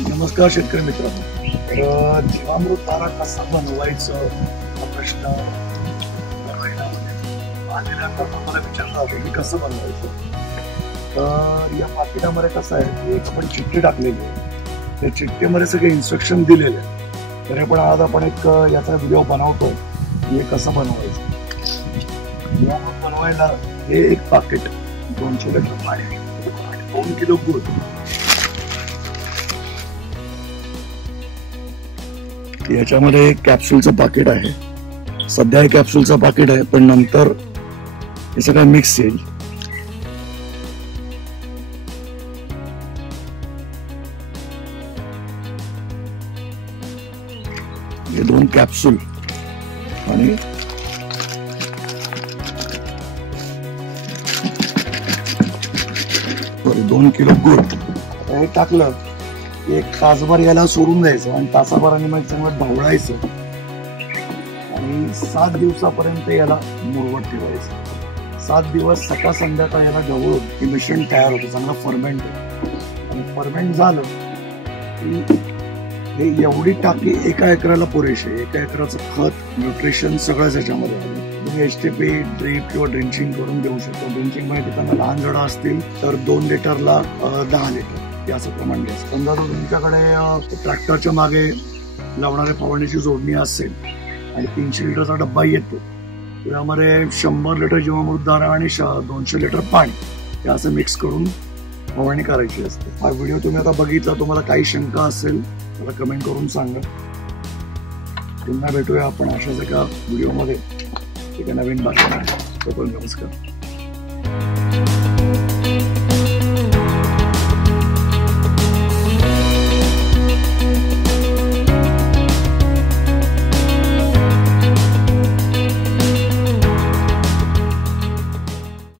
नमस्कार शेतकरी मित्रांनो. तर जीवामृत तारा कसा बनवायचं हा प्रश्न आलेल्यानंतर मला विचारला होता की कसं बनवायचं. तर या पाकिटामध्ये कसं आहे की एक आपण चिठ्ठी टाकलेली आहे, त्या चिठ्ठीमध्ये सगळे इन्स्ट्रक्शन दिलेले आहे. तर आपण एक याचा व्हिडिओ बनवतो की हे कसं बनवायचं. जीवामृत बनवायला हे एक पाकिट 200 लिटर पाणी, 2 किलो गूळ, याच्यामध्ये कॅप्सूलचं पाकिट आहे. सध्या हे कॅप्सूलचं पाकिट आहे, पण नंतर हे सगळं मिक्स येईल. हे 2 कॅप्सूल आणि सॉरी 2 किलो गूळ हे टाकलं. एक तासभर याला सोडून द्यायचं आणि तासाभराने मग चांगलं ढवळायचं आणि 7 दिवसापर्यंत याला मुरवत ठेवायचं. 7 दिवस सकाळ संध्याकाळ याला ढवळून हे मिश्रण तयार होतं, चांगलं फर्मेंट होतं. आणि फर्मेंट झालं की हे एवढी टाकी एका एकराला पुरेशी आहे. एका एकराचं खत, न्यूट्रिशन सगळंच याच्यामध्ये आहे. तुम्ही HTP ड्रीप किंवा ड्रिंचिंग करून देऊ शकता. ड्रिंचिंग मध्ये देताना लहान झाडं असतील तर 2 लिटरला 10 लिटर असं प्रमाण घ्यायचं. समजा जर तुमच्याकडे ट्रॅक्टरच्या मागे लावणाऱ्या फवारणीची जोडणी असेल आणि 300 लिटरचा डब्बा येतो, त्यामध्ये 100 लिटर जीवामृत तारा आणि 200 लिटर पाणी हे असं मिक्स करून फवारणी करायची असते. हा व्हिडिओ तुम्ही आता बघितला. तुम्हाला काही शंका असेल मला कमेंट करून सांगा. पुन्हा भेटूया आपण अशाच एका व्हिडिओमध्ये एका नवीन भाषणात. नमस्कार.